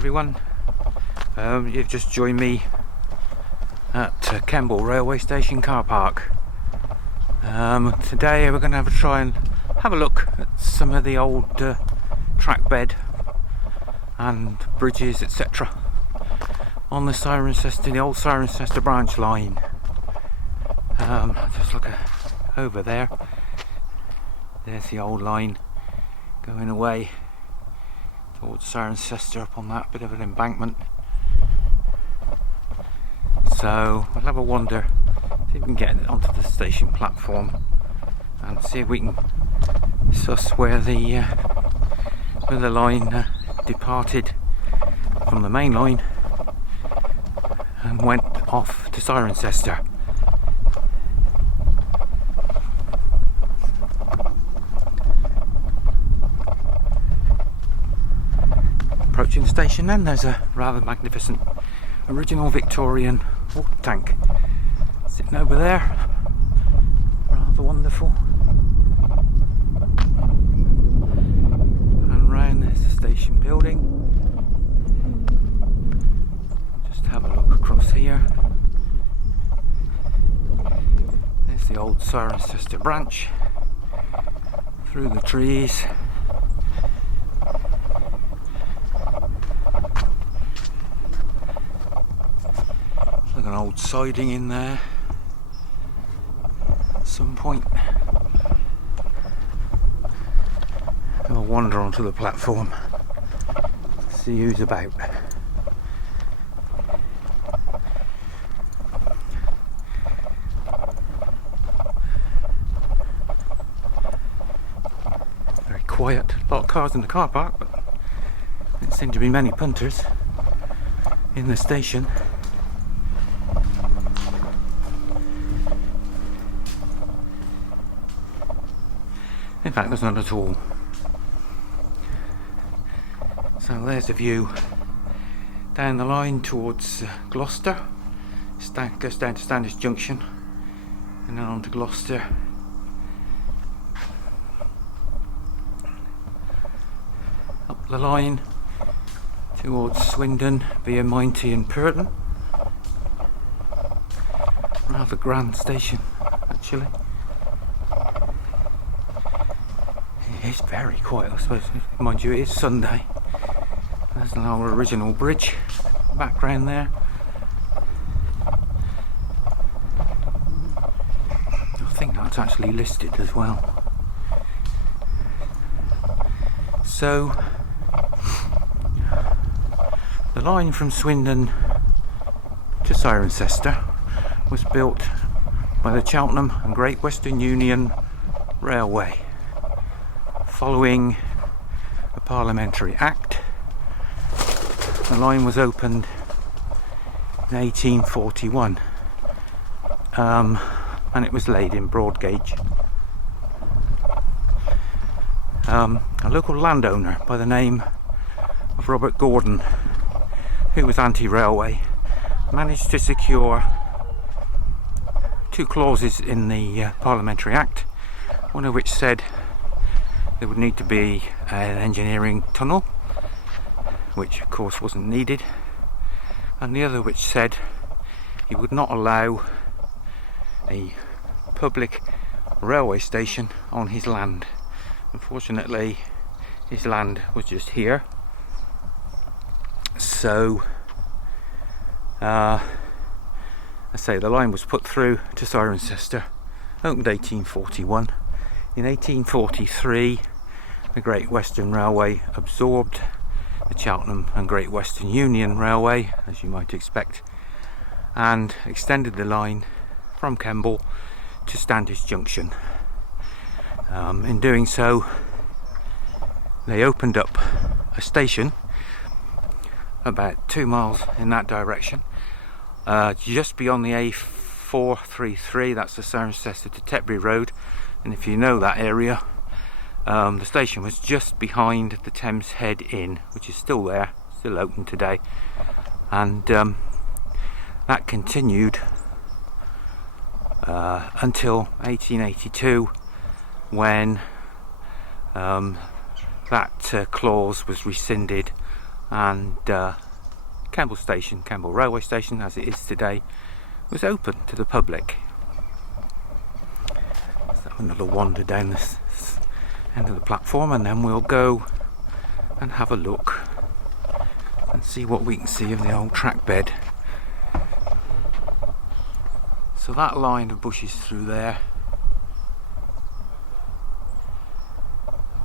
everyone. You've just joined me at Kemble railway station car park. Today we're going to try and have a look at some of the old track bed and bridges, etc. on the Cirencester, the old Cirencester branch line. Just look over there. There's the old line going away towards Cirencester up on that bit of an embankment. So we'll have a wander, see if we can get onto the station platform and see if we can suss where the line departed from the main line and went off to Cirencester. Approaching the station then, there's a rather magnificent original Victorian water tank sitting over there, rather wonderful. And round there's the station building. Just have a look across here. There's the old Cirencester branch through the trees. Like an old siding in there at some point. Have a wander onto the platform, see who's about. Very quiet, a lot of cars in the car park, but there seem to be many punters in the station. In fact, there's none at all. So there's a view down the line towards Gloucester. Goes down to Standish Junction and then on to Gloucester. Up the line towards Swindon via Minety and Purton. Rather grand station, actually. It's very quiet, I suppose. Mind you, it is Sunday. There's an old original bridge background there. I think that's actually listed as well. So the line from Swindon to Cirencester was built by the Cheltenham and Great Western Union Railway following a Parliamentary Act. The line was opened in 1841 and it was laid in broad gauge. A local landowner by the name of Robert Gordon, who was anti-railway, managed to secure two clauses in the Parliamentary Act, one of which said there would need to be an engineering tunnel, which of course wasn't needed, and the other which said he would not allow a public railway station on his land. Unfortunately, his land was just here, so I say the line was put through to Cirencester, opened 1841. In 1843, the Great Western Railway absorbed the Cheltenham and Great Western Union Railway, as you might expect, and extended the line from Kemble to Standish Junction. In doing so, they opened up a station about 2 miles in that direction, just beyond the A433, that's the Cirencester to Tetbury Road. And if you know that area, the station was just behind the Thames Head Inn, which is still there, still open today. And that continued until 1882, when that clause was rescinded and Kemble station, Kemble railway station as it is today, was open to the public. Let's have another wander down this end of the platform, and then we'll go and have a look and see what we can see of the old track bed. So that line of bushes through there,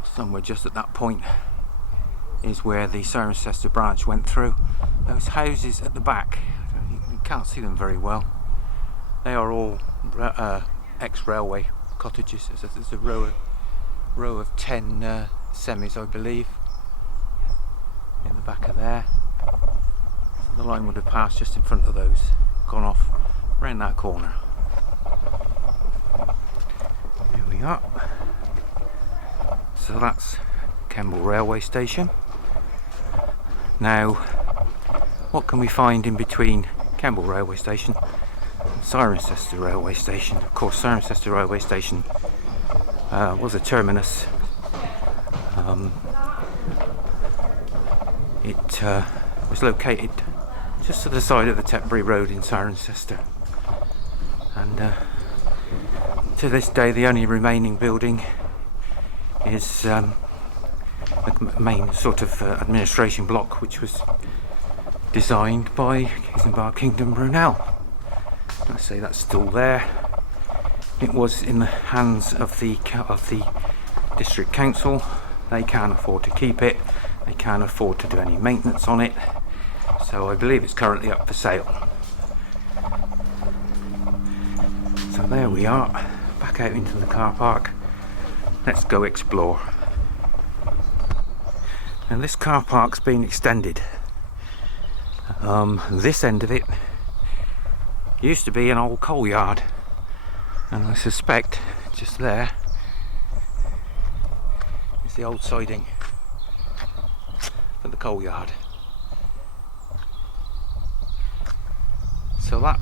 somewhere just at that point, is where the Cirencester branch went through. Those houses at the back, you can't see them very well. They are all ex-railway cottages. There's a row of 10 semis, I believe, in the back of there. The line would have passed just in front of those, gone off around that corner. Here we are. So that's Kemble railway station. Now, what can we find in between Kemble railway station and Cirencester railway station? Of course, Cirencester railway station was a terminus. It was located just to the side of the Tetbury Road in Cirencester, and to this day the only remaining building is the main sort of administration block, which was designed by Kingdom Brunel. I say that's still there. It was in the hands of the district council. They can't afford to keep it. They can't afford to do any maintenance on it. So I believe it's currently up for sale. So there we are, back out into the car park. Let's go explore. And this car park's been extended. This end of it used to be an old coal yard, and I suspect just there is the old siding for the coal yard. So that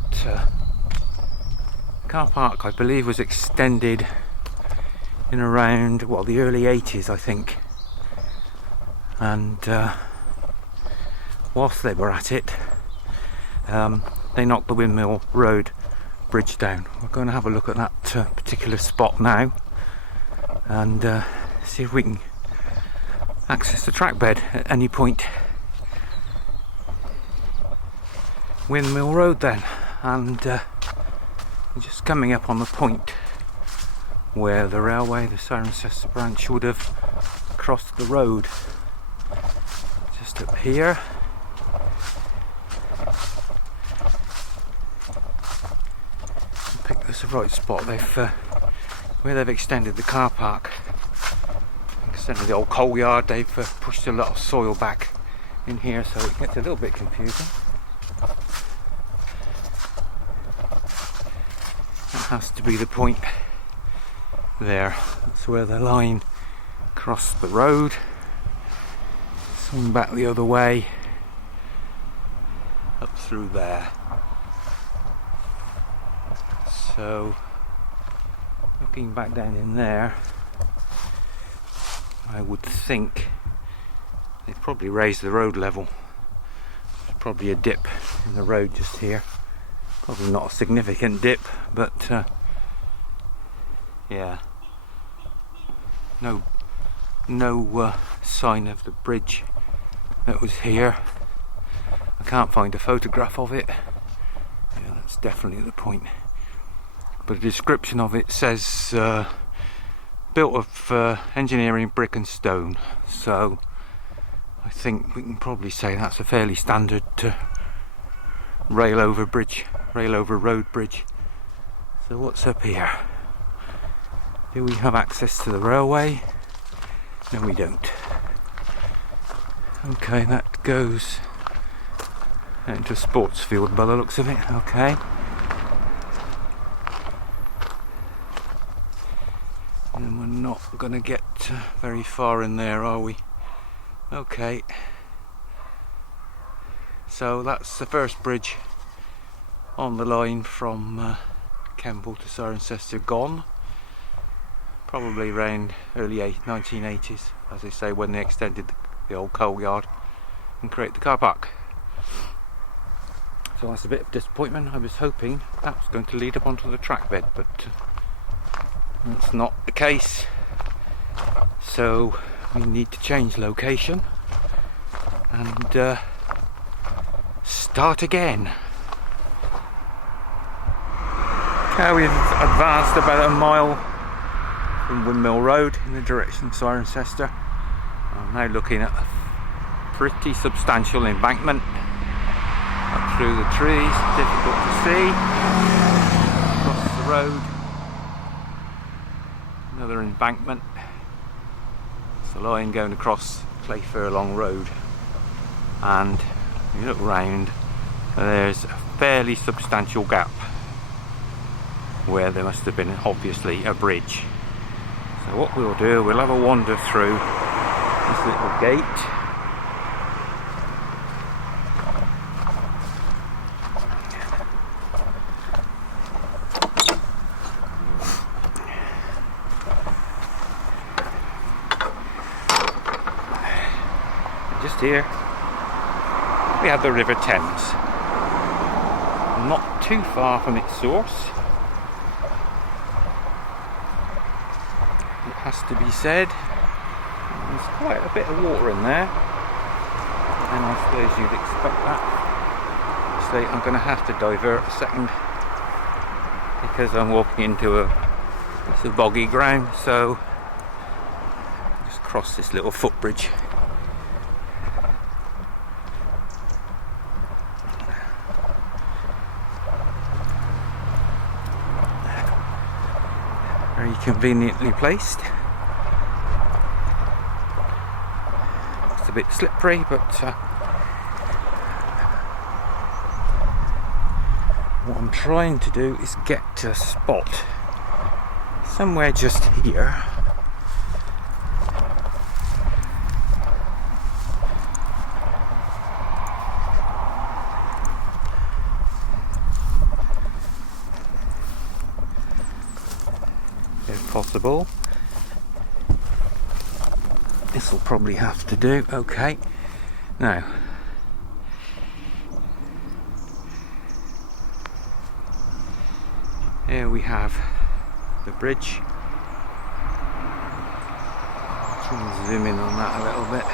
car park, I believe, was extended in around, well, the early 80s, I think. And whilst they were at it, they knocked the Windmill Road bridge down. We're going to have a look at that particular spot now and see if we can access the track bed at any point. Windmill Road then, and just coming up on the point where the railway, the Cirencester branch, would have crossed the road. Just up here. Pick this the right spot. Where they've extended the car park, extended the old coal yard, they've pushed a lot of soil back in here, so it gets a little bit confusing. That has to be the point there. That's where the line crossed the road. Swing back the other way, up through there. So, looking back down in there, I would think they've probably raised the road level. There's probably a dip in the road just here. Probably not a significant dip, but yeah, no sign of the bridge that was here. I can't find a photograph of it. Yeah, that's definitely the point. But a description of it says built of engineering, brick and stone. So I think we can probably say that's a fairly standard rail over road bridge. So what's up here? Do we have access to the railway? No, we don't. Okay, that goes out into a sports field by the looks of it. Okay. And we're not going to get very far in there, are we? Okay. So that's the first bridge on the line from Kemble to Cirencester gone. Probably around early 1980s, as they say, when they extended the old coal yard. and create the car park. So that's a bit of disappointment. I was hoping that was going to lead up onto the track bed, but that's not the case. So we need to change location and start again. Okay, we've advanced about a mile from Windmill Road in the direction of Cirencester. I'm now looking at a pretty substantial embankment up through the trees, difficult to see. Across the road, another embankment. It's a line going across Clayfurlong Road, and if you look round, there's a fairly substantial gap where there must have been obviously a bridge. So what we'll do, we'll have a wander through this little gate. Just here we have the River Thames, not too far from its source, it has to be said. There's quite a bit of water in there, and I suppose you'd expect that. So I'm going to have to divert a second because I'm walking into a piece of boggy ground, so just cross this little footbridge. Very conveniently placed. It's a bit slippery, but what I'm trying to do is get to a spot somewhere just here. If possible. This will probably have to do. Okay. Now, here we have the bridge. Try and zoom in on that a little bit.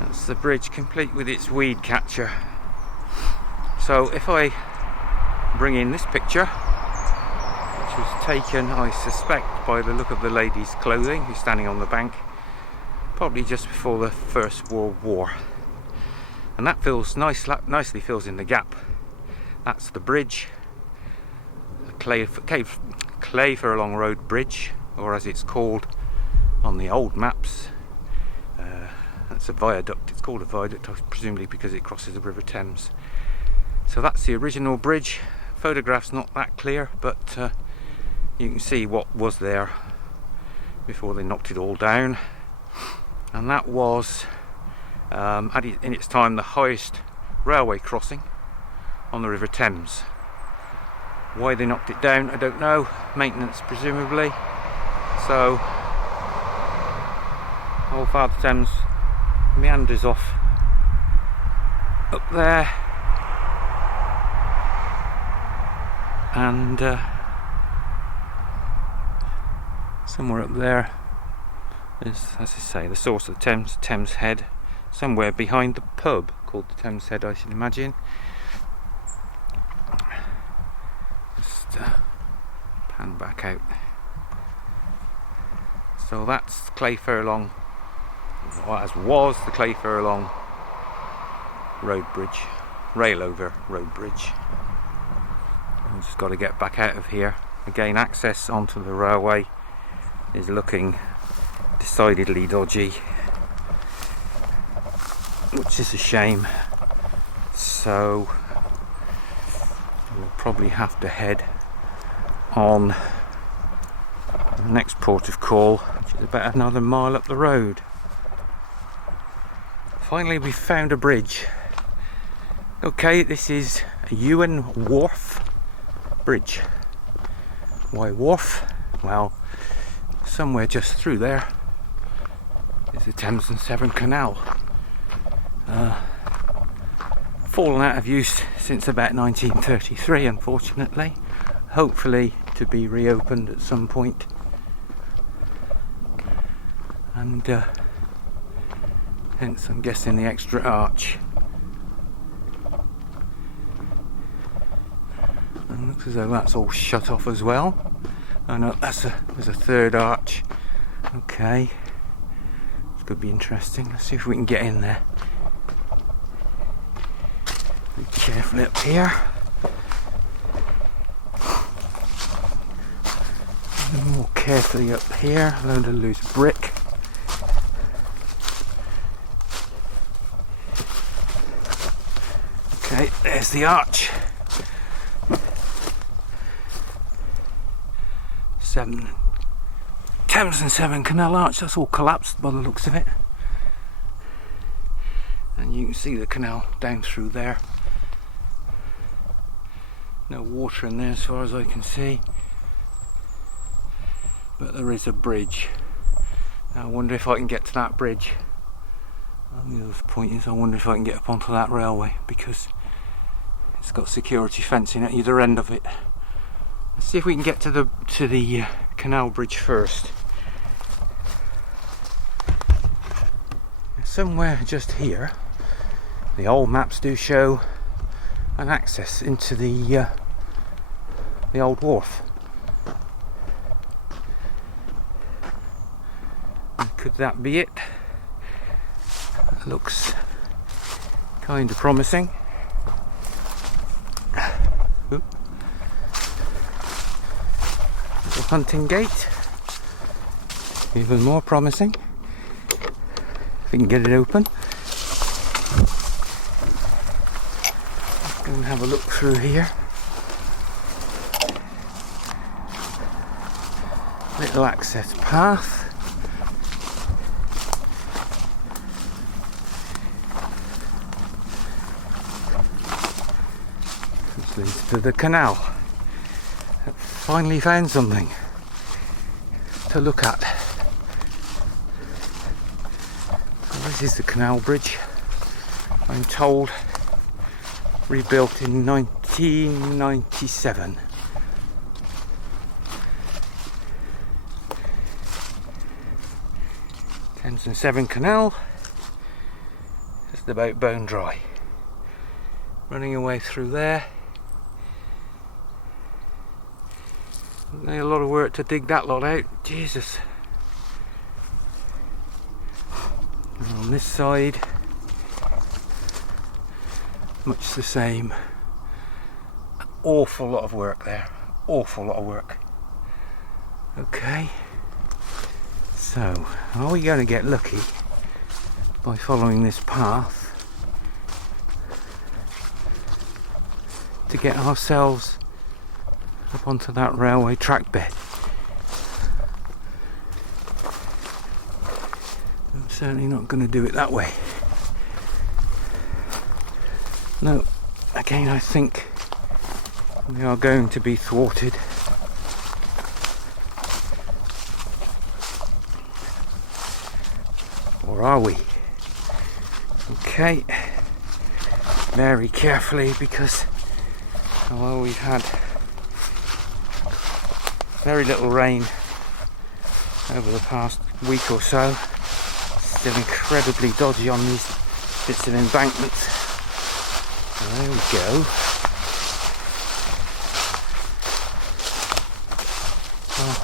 That's the bridge, complete with its weed catcher. So if I bring in this picture, which was taken, I suspect, by the look of the lady's clothing, who's standing on the bank, probably just before the First World War, and that nicely fills in the gap. That's the bridge, the Clayfurlong Road Bridge, or as it's called on the old maps, that's a viaduct. It's called a viaduct, presumably because it crosses the River Thames. So that's the original bridge. Photograph's not that clear, but you can see what was there before they knocked it all down, and that was in its time the highest railway crossing on the River Thames. Why they knocked it down, I don't know. Maintenance, presumably. So old Father Thames meanders off up there, and somewhere up there is, as I say, the source of the Thames Head, somewhere behind the pub called the Thames Head, I should imagine. Just pan back out. So that's Clayfurlong, or as was the Clayfurlong Road Bridge, Railover Road Bridge. I've just got to get back out of here. Again, access onto the railway is looking decidedly dodgy, which is a shame. So we'll probably have to head on the next port of call, which is about another mile up the road. Finally, we found a bridge. Okay, this is a Ewan Wharf Bridge. Why wharf? Well, somewhere just through there is the Thames and Severn Canal. Fallen out of use since about 1933, unfortunately. Hopefully to be reopened at some point. And hence I'm guessing the extra arch. And looks as though that's all shut off as well. Oh no, there's a third arch. Okay, it's going to be interesting. Let's see if we can get in there. Be careful up here. A little more carefully up here. A load of loose brick. Okay, there's the arch. Thames and Severn Canal arch. That's all collapsed by the looks of it. And you can see the canal down through there. No water in there as far as I can see, but there is a bridge. Now I wonder if I can get to that bridge. The other point is I wonder if I can get up onto that railway, because it's got security fencing at either end of it. Let's see if we can get to the canal bridge first. Somewhere just here, the old maps do show an access into the old wharf. And could that be it? That looks kind of promising. Oop. Little hunting gate, even more promising. If we can get it open. Let's go and have a look through here. Little access path. Which leads to the canal. Finally found something to look at. This is the canal bridge, I'm told, rebuilt in 1997. Thames and Severn Canal, just about bone dry. Running away through there. A lot of work to dig that lot out, Jesus. On this side, much the same. An awful lot of work there. Awful lot of work. Okay. So, are we going to get lucky by following this path to get ourselves up onto that railway track bed? Certainly not going to do it that way. No, again I think we are going to be thwarted. Or are we? Okay, very carefully, because although we've had very little rain over the past week or so, still incredibly dodgy on these bits of embankments. There we go. Well,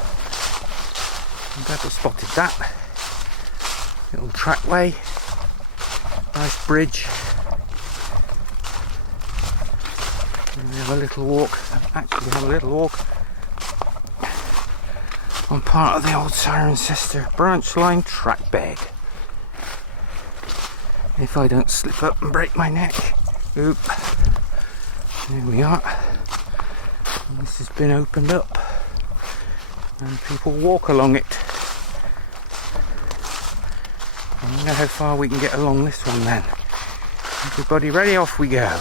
I'm glad I spotted that. Little trackway, nice bridge. And we have a little walk. Actually, we have a little walk on part of the old Cirencester branch line track bed. If I don't slip up and break my neck. Oop. There we are. And this has been opened up. And people walk along it. I wonder how far we can get along this one then. Everybody ready? Off we go.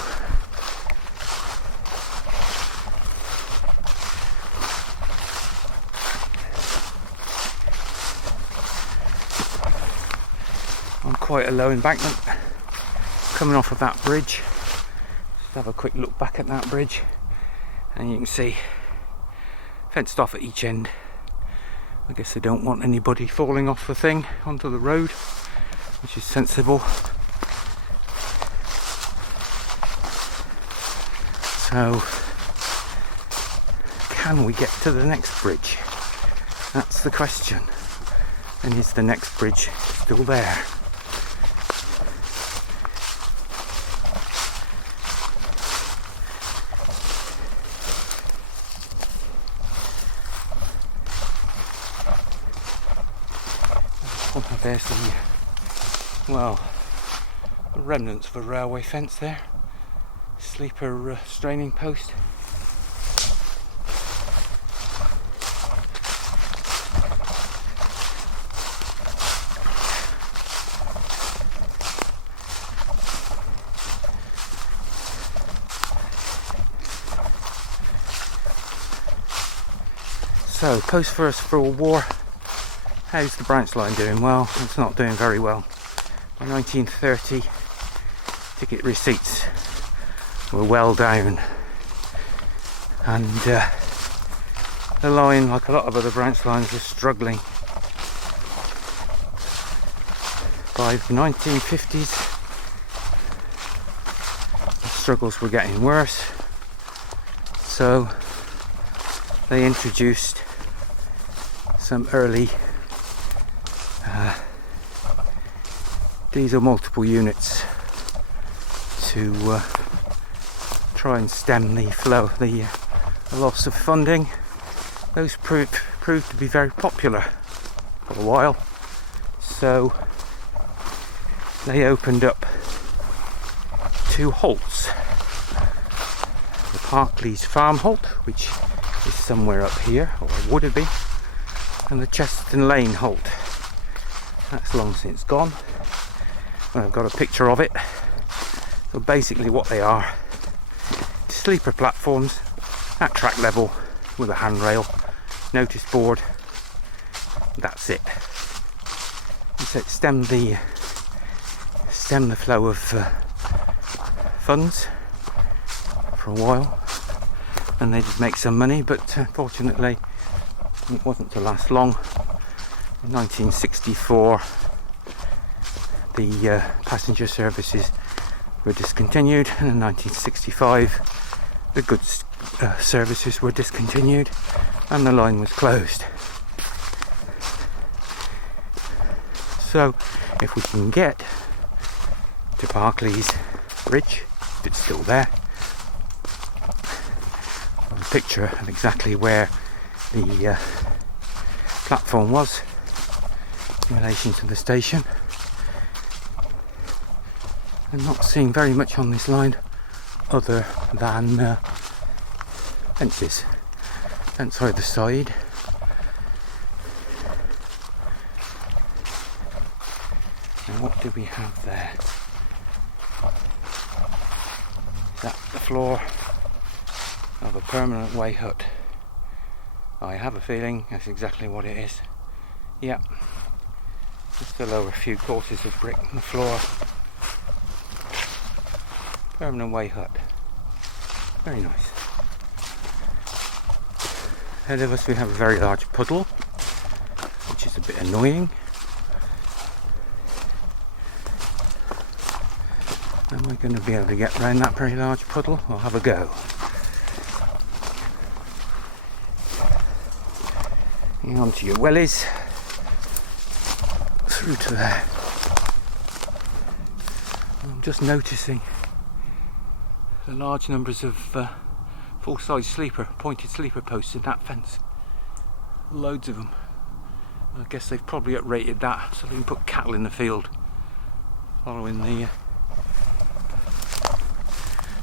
quite a low embankment coming off of that bridge. Just have a quick look back at that bridge, and you can see fenced off at each end. I guess they don't want anybody falling off the thing onto the road, which is sensible. So, can we get to the next bridge? That's the question. And is the next bridge still there? Oh, there's the remnants of a railway fence there. Sleeper straining post. So, post First World War. How's the branch line doing? Well, it's not doing very well. By 1930, ticket receipts were well down, and the line, like a lot of other branch lines, was struggling. By the 1950s, the struggles were getting worse, so they introduced some early diesel multiple units to try and stem the flow, the loss of funding. Those proved to be very popular for a while, so they opened up 2 halts. The Parkley Farm halt, which is somewhere up here, or would it be, and the Chesterton Lane halt. That's long since gone. Well, I've got a picture of it. So basically what they are, sleeper platforms at track level with a handrail, notice board, that's it. So it stemmed the flow of funds for a while, and they did make some money, but fortunately it wasn't to last long. In 1964 the passenger services were discontinued, and in 1965 the goods services were discontinued and the line was closed. So if we can get to Parkley's Bridge, if it's still there, a picture of exactly where the platform was in relation to the station. I'm not seeing very much on this line other than fences. Fence either side. And what do we have there? Is that the floor of a permanent way hut? I have a feeling that's exactly what it is. Yep. Just a lower few courses of brick on the floor. Permanent way hut. Very nice. Ahead of us we have a very large puddle, which is a bit annoying. Am I going to be able to get around that very large puddle? I'll have a go. Hang on to your wellies. Through to there. I'm just noticing the large numbers of full-size pointed sleeper posts in that fence. Loads of them. I guess they've probably uprated that so they can put cattle in the field following the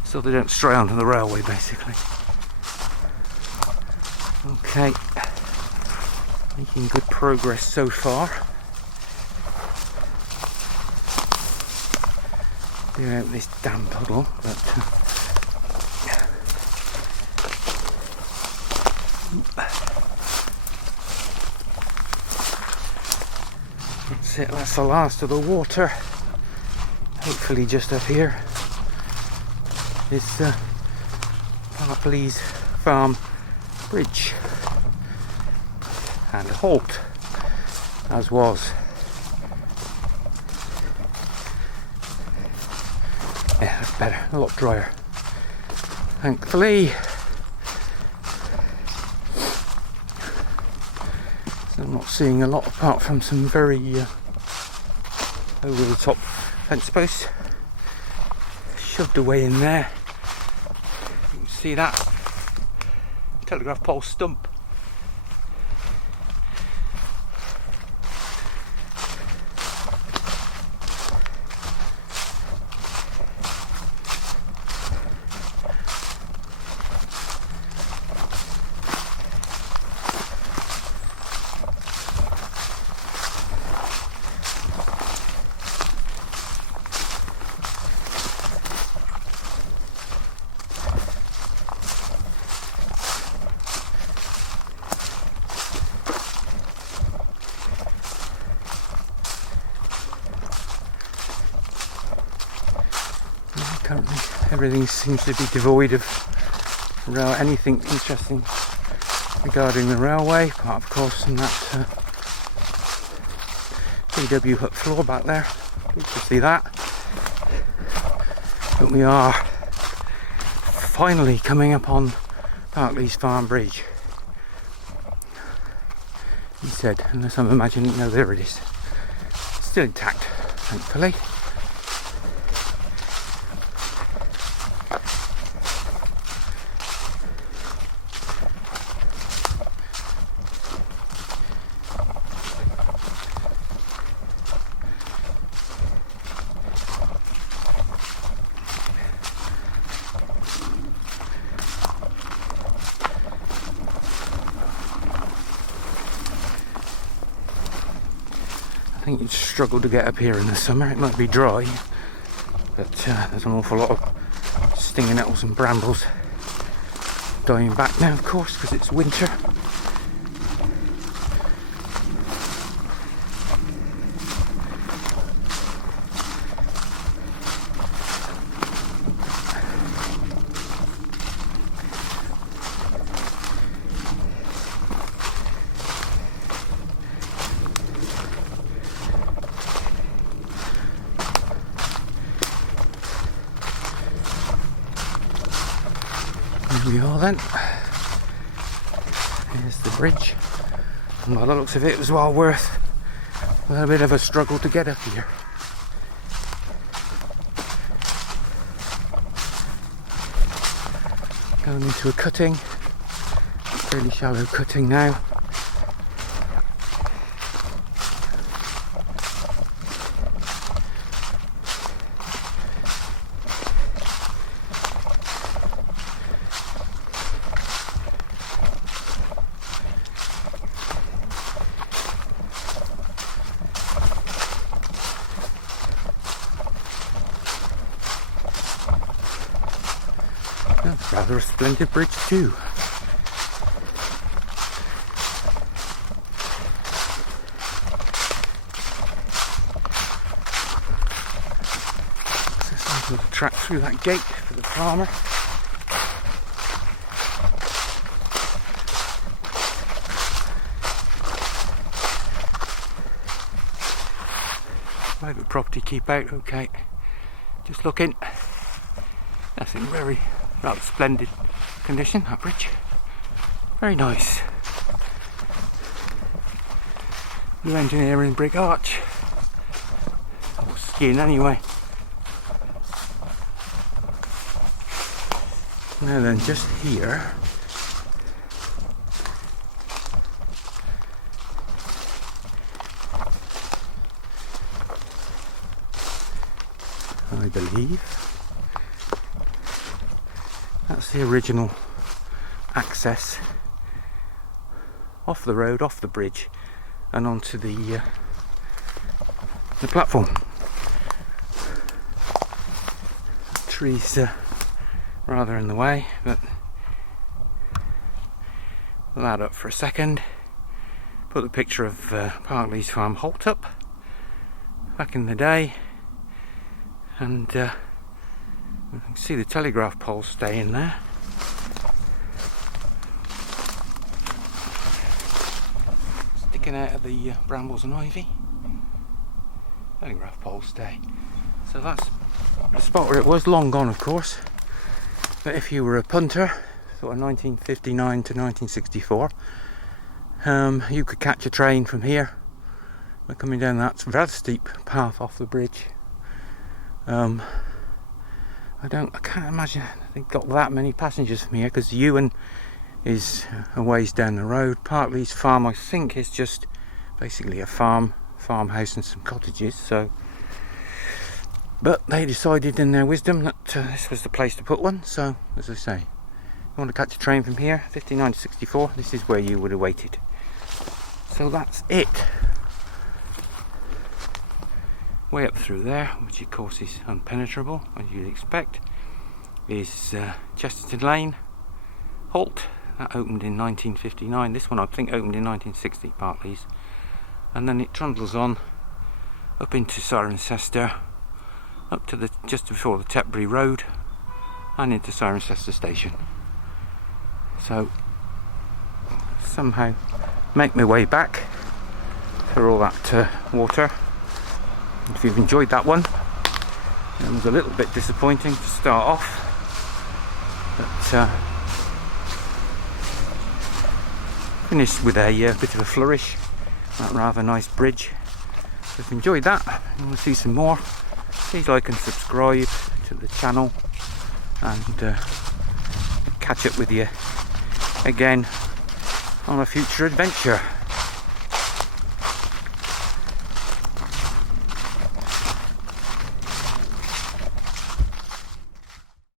so they don't stray onto the railway, basically. Okay, making good progress so far. Clear out this damn puddle, but that's it, that's the last of the water. hopefully just up here is Parkley Farm bridge and a halt, as was. Yeah, that's better, a lot drier, thankfully. So I'm not seeing a lot apart from some very over the top fence posts shoved away in there. You can see that telegraph pole stump. Currently everything seems to be devoid of anything interesting regarding the railway, apart of course from that PW hut floor back there. You can see that. But we are finally coming upon Parkley Farm Bridge. He said, unless I'm imagining, no, there it is. Still intact, thankfully. I think you'd struggle to get up here in the summer. It might be dry, but there's an awful lot of stinging nettles and brambles dying back now, of course, because it's winter. Here we are then. Here's the bridge. And by the looks of it, it was well worth a little bit of a struggle to get up here. Going into a cutting, fairly shallow cutting now. That's rather a splendid bridge too. Access onto the track through that gate for the farmer. Private property, keep out, okay. Just looking. That's in very rather splendid condition, that bridge. Very nice. New engineering brick arch. Or skin anyway. Now then, just here. I believe that's the original access off the road, off the bridge, and onto the platform. Trees rather in the way, but we'll add up for a second. Put the picture of Parkley Farm halt up back in the day. and you can see the telegraph poles staying there. Sticking out of the brambles and ivy. Telegraph poles stay. So that's the spot where it was, long gone of course. But if you were a punter, sort of 1959 to 1964, you could catch a train from here. We're coming down that rather steep path off the bridge. I can't imagine they've got that many passengers from here, because Ewan is a ways down the road. Parkley's farm, I think, is just basically a farmhouse and some cottages. So, but they decided in their wisdom that this was the place to put one. So, as I say, if you want to catch a train from here, 59 to 64, this is where you would have waited. So that's it. Way up through there, which of course is unpenetrable, as you'd expect, is Chesterton Lane, Halt. That opened in 1959. This one I think opened in 1960, Parkley's. And then it trundles on up into Cirencester, up to just before the Tetbury Road, and into Cirencester Station. So somehow make my way back through all that water. If you've enjoyed that one, it was a little bit disappointing to start off, but finished with a bit of a flourish. That rather nice bridge. So if you've enjoyed that and want to see some more, please like and subscribe to the channel, and catch up with you again on a future adventure.